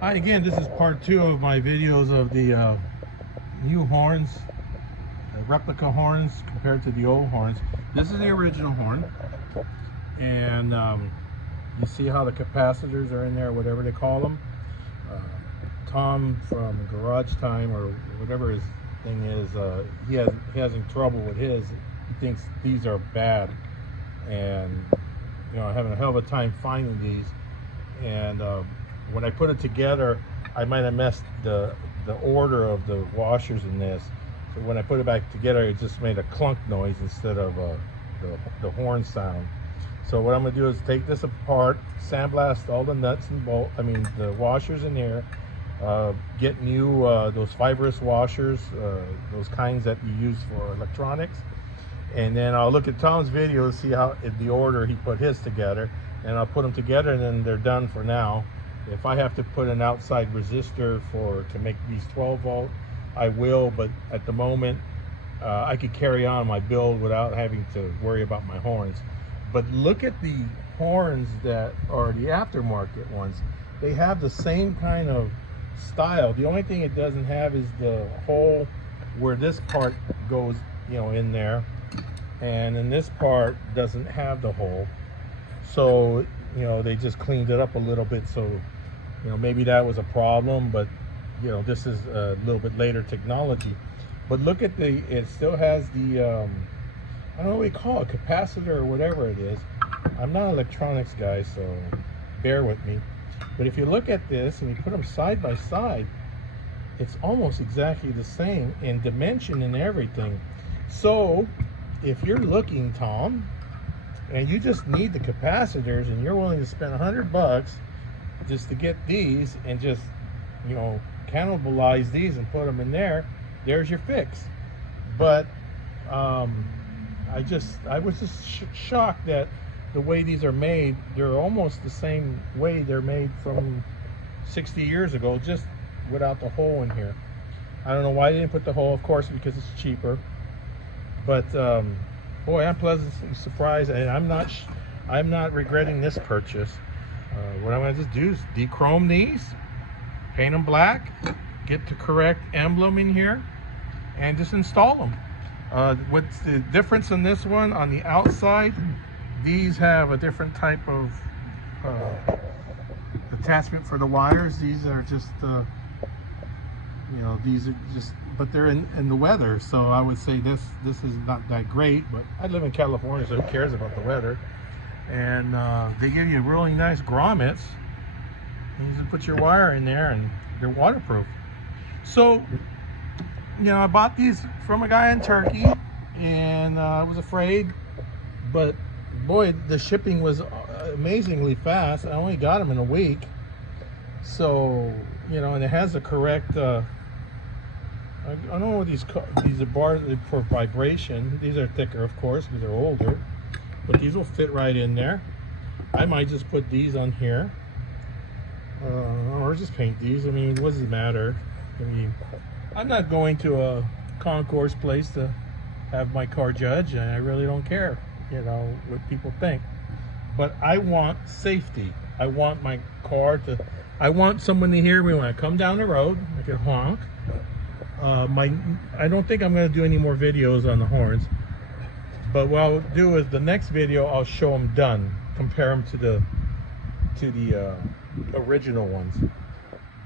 Hi again, this is part two of my videos of the new horns, the replica horns compared to the old horns. This is the original horn, and you see how the capacitors are in there, whatever they call them. Tom from Garage Time or whatever his thing is, he having trouble with his. He thinks these are bad, and having a hell of a time finding these. And when I put it together, I might have messed the order of the washers in this. So when I put it back together, it just made a clunk noise instead of the horn sound. So what I'm going to do is take this apart, sandblast all the nuts and bolts, the washers in here, get new those fibrous washers, those kinds that you use for electronics. And then I'll look at Tom's video to see how in the order he put his together, and I'll put them together, and then they're done for now. If I have to put an outside resistor to make these 12 volt, I will, but at the moment I could carry on my build without having to worry about my horns. But look at the horns that are the aftermarket ones. They have the same kind of style. The only thing it doesn't have is the hole where this part goes, in there, and in this part doesn't have the hole. So they just cleaned it up a little bit, so maybe that was a problem. But this is a little bit later technology. But look at it still has the I don't know what you call it, capacitor or whatever it is. I'm not an electronics guy, so bear with me. But if you look at this and you put them side by side, it's almost exactly the same in dimension and everything. So if you're looking, Tom, and you just need the capacitors and you're willing to spend $100 just to get these and just cannibalize these and put them in there, there's your fix. But I was just shocked that the way these are made, they're almost the same way they're made from 60 years ago, just without the hole in here. I don't know why they didn't put the hole, of course, because it's cheaper. But boy, I'm pleasantly surprised, and I'm not regretting this purchase. What I'm going to just do is dechrome these, paint them black, get the correct emblem in here, and just install them. What's the difference in this one? On the outside, these have a different type of attachment for the wires. These are just these are just, but they're in the weather, so I would say this is not that great. But I live in California, so who cares about the weather? And they give you really nice grommets. You just put your wire in there, and they're waterproof. So I bought these from a guy in Turkey, and I was afraid, but boy, the shipping was amazingly fast. I only got them in a week. So and it has the correct I don't know what these are bars for vibration. These are thicker, of course, because they're older, but these will fit right in there. I might just put these on here, or just paint these. What does it matter? I'm not going to a concourse place to have my car judged, and I really don't care, what people think. But I want safety. I want my car to. I want someone to hear me when I come down the road. I can honk. I don't think I'm going to do any more videos on the horns, but what I'll do is the next video I'll show them done, compare them to the original ones.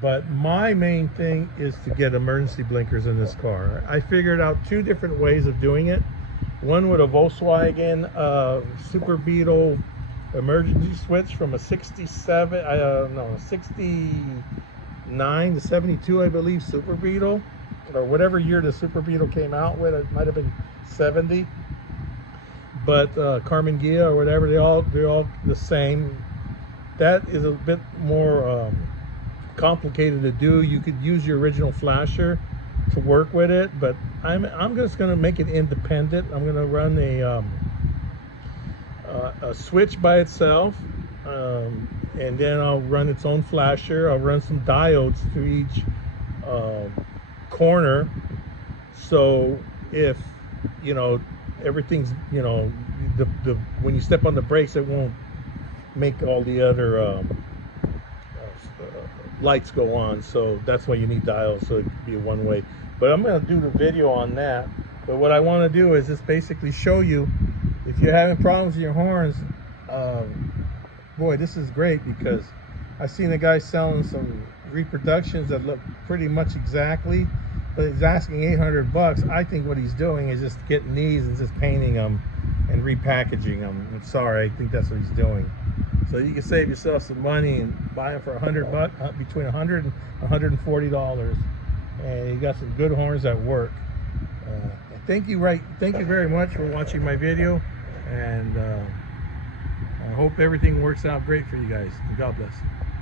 But my main thing is to get emergency blinkers in this car. I figured out two different ways of doing it. One with a Volkswagen Super Beetle emergency switch from a 69 to 72, I believe, Super Beetle, or whatever year the Super Beetle came out with. It might have been 70, but Carmen Gia or whatever, they're all the same. That is a bit more complicated to do. You could use your original flasher to work with it, but I'm just going to make it independent. I'm going to run a switch by itself, and then I'll run its own flasher. I'll run some diodes through each corner, so if everything's when you step on the brakes, it won't make all the other lights go on, so that's why you need dials, so it could be a one-way. But I'm going to do the video on that. But what I want to do is just basically show you, if you're having problems with your horns, boy, this is great, because I've seen a guy selling some reproductions that look pretty much exactly, but he's asking 800 bucks. I think what he's doing is just getting these and just painting them and repackaging them. I'm sorry, I think that's what he's doing. So you can save yourself some money and buy them for 100 bucks, between 100 and 140 dollars, and you got some good horns that work. Thank you very much for watching my video, and I hope everything works out great for you guys. God bless.